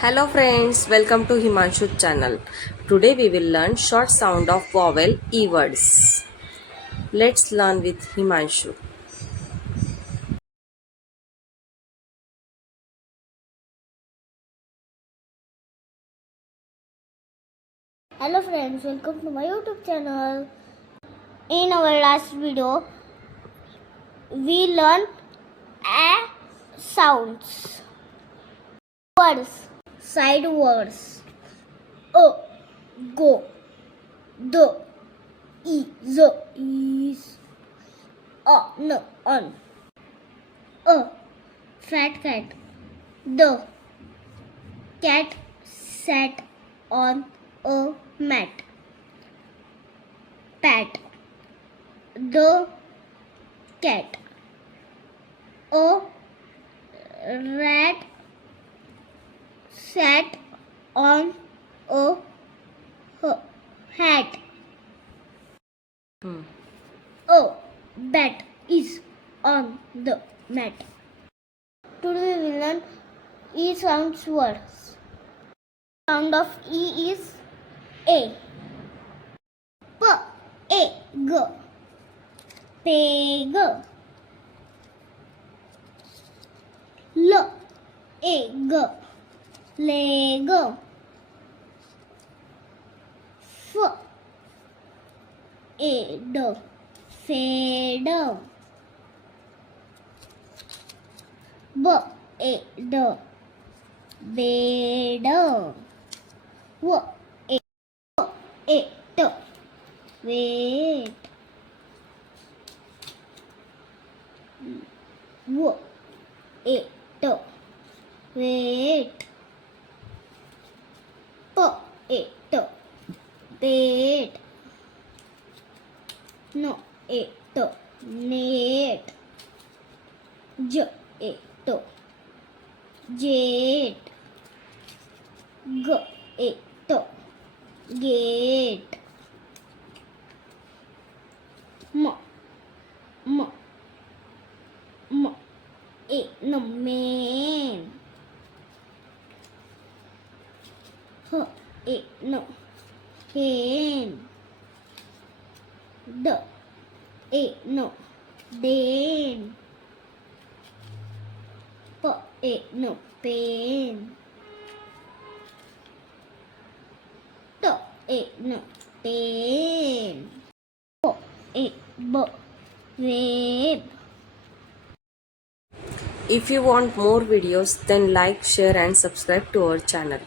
Hello friends, welcome to Himanshu channel. Today we will learn short sound of vowel E words. Let's learn with Himanshu. Hello friends, welcome to my YouTube channel. In our last video, we learned a sounds, words, side words, go, the, z, is, no, on, fat cat, the cat sat on a mat, pat, the cat, a rat sat on a hat. A bat is on the mat. Today we will learn E sounds words. Sound of E is A. P, A, G. Peg. L, A, G. Leg. F, A, D. Fade. B, A, D. Bed. W, A, T. Wait. W, A, T. Wait. P, A, T. Bait. No, A, T. Net. J, A, T. Jet. G, A, T. Gate. M, A, no, man. H, A, no, hen. D, A, no, den. P, A, no, pen. T, A, no, ten. B, A, B, web. If you want more videos, then like, share and subscribe to our channel.